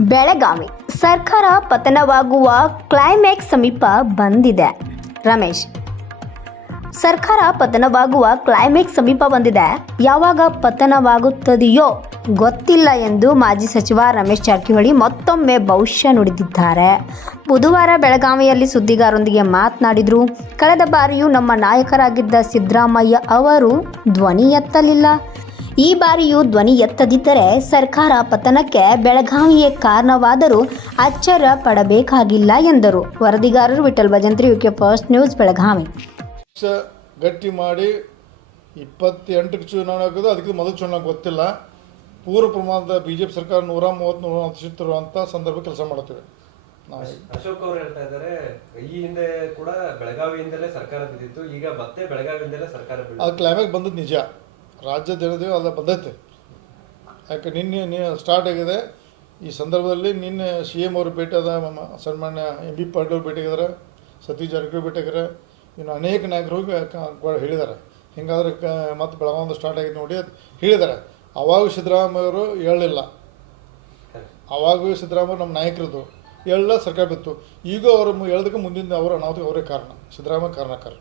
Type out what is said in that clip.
ಬೆಳಗಾವಿ ಸರ್ಕಾರ ಪತನವಾಗುವ ಕ್ಲೈಮ್ಯಾಕ್ಸ್ ಸಮೀಪ ಬಂದಿದೆ. ರಮೇಶ್, ಸರ್ಕಾರ ಪತನವಾಗುವ ಕ್ಲೈಮ್ಯಾಕ್ಸ್ ಸಮೀಪ ಬಂದಿದೆ. ಯಾವಾಗ ಪತನವಾಗುತ್ತದೆಯೋ ಗೊತ್ತಿಲ್ಲ ಎಂದು ಮಾಜಿ ಸಚಿವ ರಮೇಶ್ ಜಾರಕಿಹೊಳಿ ಮತ್ತೊಮ್ಮೆ ಭವಿಷ್ಯ ನುಡಿದಿದ್ದಾರೆ. ಬುಧವಾರ ಬೆಳಗಾವಿಯಲ್ಲಿ ಸುದ್ದಿಗಾರರೊಂದಿಗೆ ಮಾತನಾಡಿದರು, ಕಳೆದ ಬಾರಿಯೂ ನಮ್ಮ ನಾಯಕರಾಗಿದ್ದ ಸಿದ್ದರಾಮಯ್ಯ ಅವರು ಧ್ವನಿ ಎತ್ತಲಿಲ್ಲ. ಈ ಬಾರಿಯೂ ಧ್ವನಿ ಎತ್ತದಿದ್ದರೆ ಸರ್ಕಾರ ಪತನಕ್ಕೆ ಬೆಳಗಾವಿಯೇ ಕಾರಣವಾದರೂ ಅಚ್ಚರ ಪಡಬೇಕಾಗಿಲ್ಲ ಎಂದರು. ವರದಿಗಾರರು Vithal Bhajantri UK first news Belagavi. ಗಟ್ಟಿ ಮಾಡಿ ಇಪ್ಪತ್ತೆಂಟಕ್ಕೆ ಚುನಾವಣೆ ಆಗೋದು ಅದಕ್ಕೆ ಮೊದಲು ಚುನಾವಣೆ ಗೊತ್ತಿಲ್ಲ. ಪೂರ್ವ ಪ್ರಮಾಣದ ಬಿ ಜೆ ಪಿ ಸರ್ಕಾರ ನೂರ ಮೂವತ್ತು ನೂರ ನಲವತ್ತು ಸಂದರ್ಭ ಕೆಲಸ ಮಾಡುತ್ತೇವೆ ಅಶೋಕ್ ಅವರು ಹೇಳ್ತಾ ಇದ್ದಾರೆ ಈ ಹಿಂದೆ ಕೂಡ ಬೆಳಗಾವಿಯಿಂದಲೇ ಸರ್ಕಾರ ಬಿದ್ದಿತ್ತು ಈಗ ಮತ್ತೆ ಬೆಳಗಾವಿಯಿಂದಲೇ ಸರ್ಕಾರ ಅದು ಕ್ಲೈಮ್ಯಾಕ್ಸ್ ಬಂದದ್ದು ನಿಜ. ರಾಜ್ಯದ ಏನಿದೆಯೋ ಅಲ್ಲ ಬಂದೈತೆ ಯಾಕೆ ನಿನ್ನೆ ಸ್ಟಾರ್ಟ್ ಆಗಿದೆ. ಈ ಸಂದರ್ಭದಲ್ಲಿ ನಿನ್ನೆ ಸಿ ಎಂ ಅವರು ಭೇಟಿಯಾದ ಸನ್ಮಾನ್ಯ ಎಂ ಬಿ ಪಾಟೀಲ್ ಭೇಟಿಯಾಗಿದ್ದಾರೆ, ಸತೀಶ್ ಜಾರಕಿಹೊಳಿ ಭೇಟಿಯಾಗಿದ್ದಾರೆ. ಇನ್ನು ಅನೇಕ ನಾಯಕರು ಹೇಳಿದ್ದಾರೆ. ಹಿಂಗಾದ್ರೆ ಕ ಮತ್ತು ಬೆಳಗಾವಿ ಸ್ಟಾರ್ಟ್ ಆಗಿದೆ ನೋಡಿ ಹೇಳಿದಾರೆ ಹೇಳಿದ್ದಾರೆ. ಅವಾಗ ಸಿದ್ದರಾಮಯ್ಯವರು ಹೇಳಲಿಲ್ಲ. ಅವಾಗೂ ಸಿದ್ದರಾಮಯ್ಯ ನಮ್ಮ ನಾಯಕರದು ಎಲ್ಲ ಸರ್ಕಾರ ಬಿತ್ತು. ಈಗ ಅವರು ಹೇಳೋದಕ್ಕೆ ಮುಂದಿನ ಅವರ ಅನಾಹುತ, ಅವರೇ ಕಾರಣ. ಸಿದ್ದರಾಮಯ್ಯ ಕಾರಣಕಾರ